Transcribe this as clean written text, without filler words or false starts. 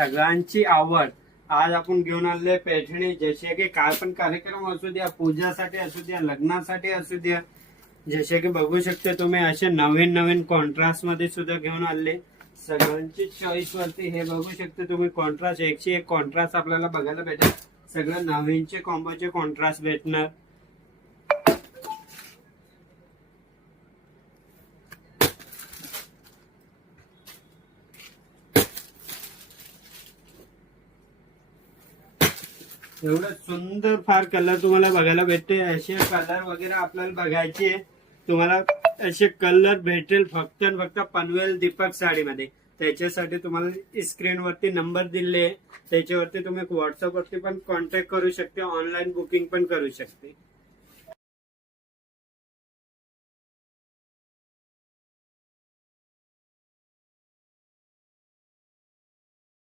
सगळ्यांची आवड. आज आपण घेऊन आलेले पैठणी, जसे की काय पण कार्यक्रम असू द्या, पूजासाठी असू द्या, लग्नासाठी असू द्या, जसे की बघू शकता तुम्ही असे नवीन नवीन कॉन्ट्रास्ट मध्ये सुद्धा घेऊन आले. सगळ्यांची चॉईस वरती हे बघू शकता तुम्ही कॉन्ट्रास्ट, एकशे एक कॉन्ट्रास्ट आपल्याला बघायला भेटेल. सगळं नवीनचे कॉम्बोचे कॉन्ट्रास्ट भेटणार. एवढं सुंदर फार कलर तुम्हाला बघायला भेटते. असे कलर वगैरे आपल्याला बघायचे, तुम्हाला असे कलर भेटेल फक्त आणि फक्त पनवेल दीपक साडीमध्ये. त्याच्यासाठी तुम्हाला स्क्रीनवरती नंबर दिले, त्याच्यावरती तुम्ही व्हॉट्सअप वरती पण कॉन्टॅक्ट करू शकते, ऑनलाईन बुकिंग पण करू शकते.